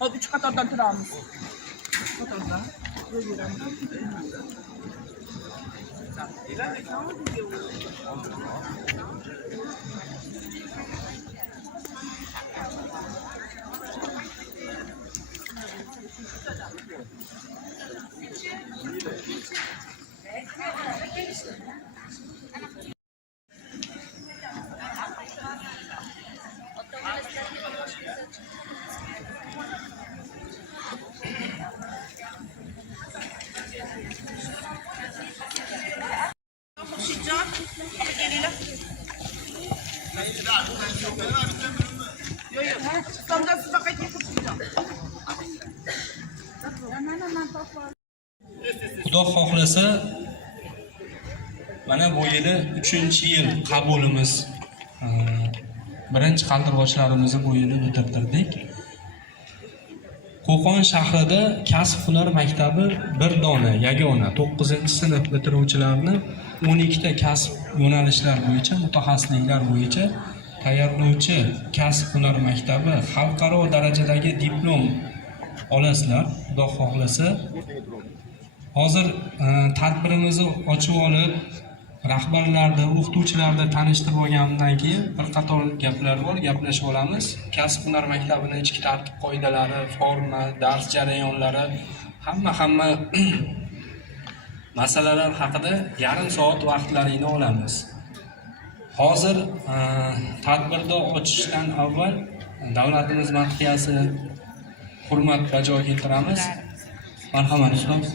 O 3 qatordan turamiz. Qatordan. Xudo xohlasa mana bu yili 3-yil qabulimiz, birinchi qaldirg'ochlarimizni bu yili bitirdik. Qo'qon shahrida kasb-hunar maktabi bir dona, yagona 9-sinf bitiruvchilarni 12 ta kasb yo'nalishlar bo'yicha, mutaxassisliklar bo'yicha tayyorlovchi kasb-hunar maktabi xalqaro darajadagi diplom olasizlar, Xudo xohlasa. Hozir tadbirimizni ochib olib, rahbarlarni, o'qituvchilarni tanishtirib olganimdan keyin bir qator gaplar bor, gaplashib olamiz. Kasb-hunar maktabining ichki tartib-qoidalari, forma, dars jarayonlari, hamma masalalar haqida yarim soat vaqtlaringni olamiz. Hozir tadbirni ochishdan avval davlatimiz madhiyasi hurmat bajo keltiramiz. Marhamat, ustoz.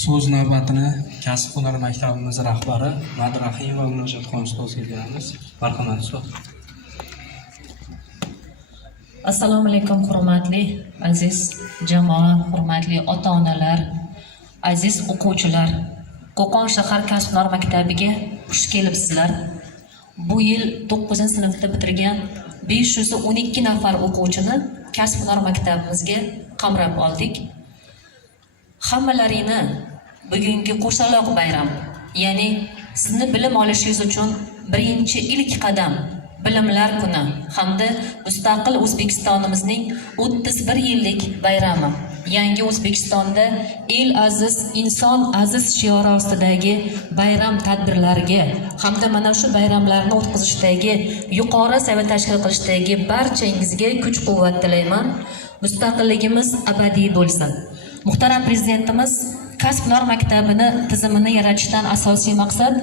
So'z navbatini kasb-hunar maktabimiz rahbari Madrahimova Munojatxon ustozga beramiz. Marhamat, ustoz. Assalomu alaykum, hurmatli aziz jamoa, hurmatli ota-onalar, aziz o'quvchilar. Qo'qon shahar kasb-hunar maktabiga xush kelibsizlar. Bu yil 9-sinfda bitirgan 512 nafar o'quvchini kasb-hunar maktabimizga qamrab oldik. Hammalaringni bugungi qo'shaloq bayram, ya'ni sizni bilim olishingiz uchun birinchi ilk qadam bilimlar kuni hamda mustaqil O'zbekistonimizning 31 yillik bayrami, yangi O'zbekistonda el aziz, inson aziz shiori ostidagi bayram tadbirlariga hamda mana shu bayramlarni o'tkazishdagi yuqori saviyada tashkil qilishdagi barchangizga kuch-quvvat tilayman. Mustaqilligimiz abadiy bo'lsin. Muhtaram Prezidentimiz kasb-hunar maktabini tizimini yaratishdan asosiy maqsad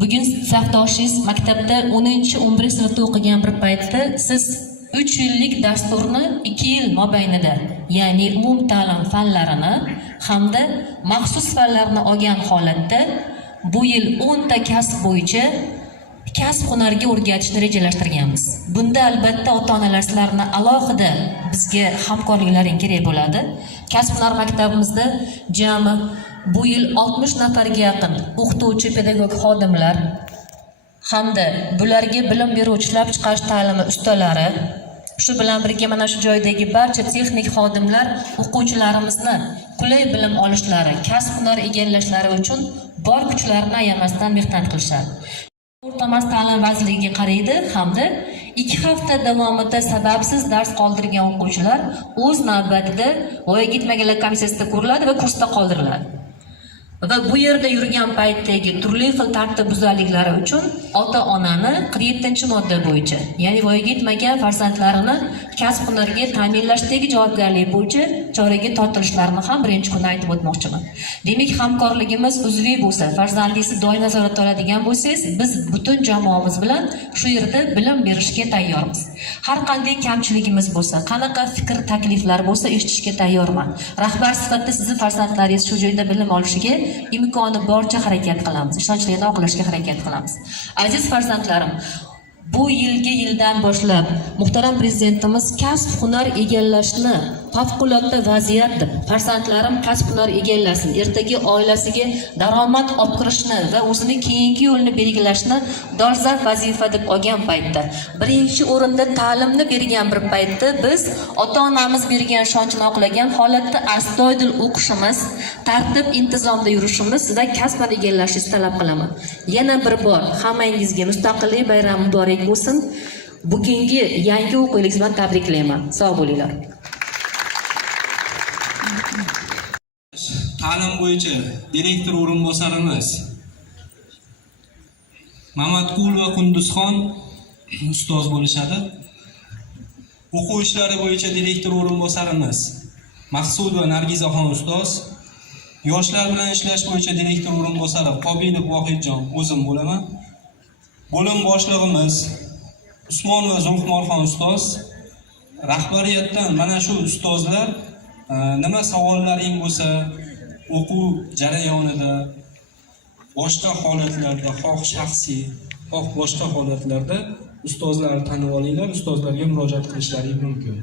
bugun safdoshingiz maktabda 10-11 sinfda o'qigan bir paytda siz 3 yillik dasturni 2 yil mobaynida, ya'ni umum ta'lim fanlarini hamda maxsus fanlarni olgan holatda bu yil 10 ta kasb bo'yicha kasb-hunarga o'rgatishni rejalashtirganmiz. Bunda albatta ota-onalar sizlarni alohida bizga hamkorliklaring kerak bo'ladi. Kasb-hunar maktabimizda jami bu yil 60 nafarga yaqin o'qituvchi, pedagog xodimlar hamda bularga bilim beruvchi ishlab chiqarish ta'limi ustalari, shu bilan birga mana shu joydagi barcha texnik xodimlar o'quvchilarimizni qulay bilim olishlari, kasb-hunar egallashlari uchun bor kuchlarini ayamasdan mehnat qilishadi. O'rta ta'lim vazirligiga qaraydi hamda 2 hafta davomida sababsiz dars qoldirgan o'quvchilar o'z navbatida voyaga yetmaganlar komissiyasida ko'riladi va kursda qoldiriladi. va bu yerda yurgan paytdagi turli xil tartibbuzarliklari uchun ota-onani 47-modda bo'yicha, ya'ni voyaga yetmagan farzandlarini kasb hunariga ta'minlashdagi javobgarlik bo'yicha choraga tortilishlarini ham birinchi kunda aytib o'tmoqchiman. Demak, hamkorligimiz uzviy bo'lsa, farzandingizni doim nazoratga oladigan bo'lsangiz, biz butun jamoamiz bilan shu yerda bilim berishga tayyormiz. Har qanday kamchiligimiz bo'lsa, qanaqa fikr, takliflar bo'lsa, eshitishga tayyorman. Rahbar sifatida sizni farzandlaringiz shu joyda bilim olishiga imkoni boricha harakat qilamiz. Ishonchlarni oqlashga harakat qilamiz. Aziz farzandlarim, bu yildan boshlab muhtaram prezidentimiz kasb hunar egallashni favqulodda vaziyat deb, farzandlarim kasb hunar egallasin, ertaga oilasiga daromad olib kirishni va o'zini keyingi yo'lni belgilashni dolzarb vazifa deb olgan paytda, birinchi o'rinda ta'limni bergan bir paytda biz ota-onamiz bergan ishonchni oqlagan holatda astoydil o'qishimiz, tartib intizomda yurishimiz va kasb egallashingizni talab qilaman. Yana bir bor hammangizga Mustaqillik bayrami muborak bo'lsin. Bugungi yangi o'quv yiliningiz bilan tabriklayman. Sog' bo'linglar. Ta'lim bo'yicha direktor o'rinbosarimiz Mamatqul va Qunduzxon ustoz bo'lishadi. O'quv ishlari bo'yicha direktor o'rinbosarimiz Maqsud va Nargizaxon ustoz. Yoshlar bilan ishlash bo'yicha direktor o'rinbosari Qobilov Vohidjon o'zim bo'laman. Bo'lim boshlig'imiz Usmon va Zulqmorxon ustoz. Rahbariyatdan mana shu ustozlar nima savollaring bo'lsa, o'quv jarayonida, boshqa holatlarda, xoh shaxsiy, xoh boshqa holatlarda ustozlarni tanib olinglar, ustozlarga murojaat qilishlaringiz mumkin.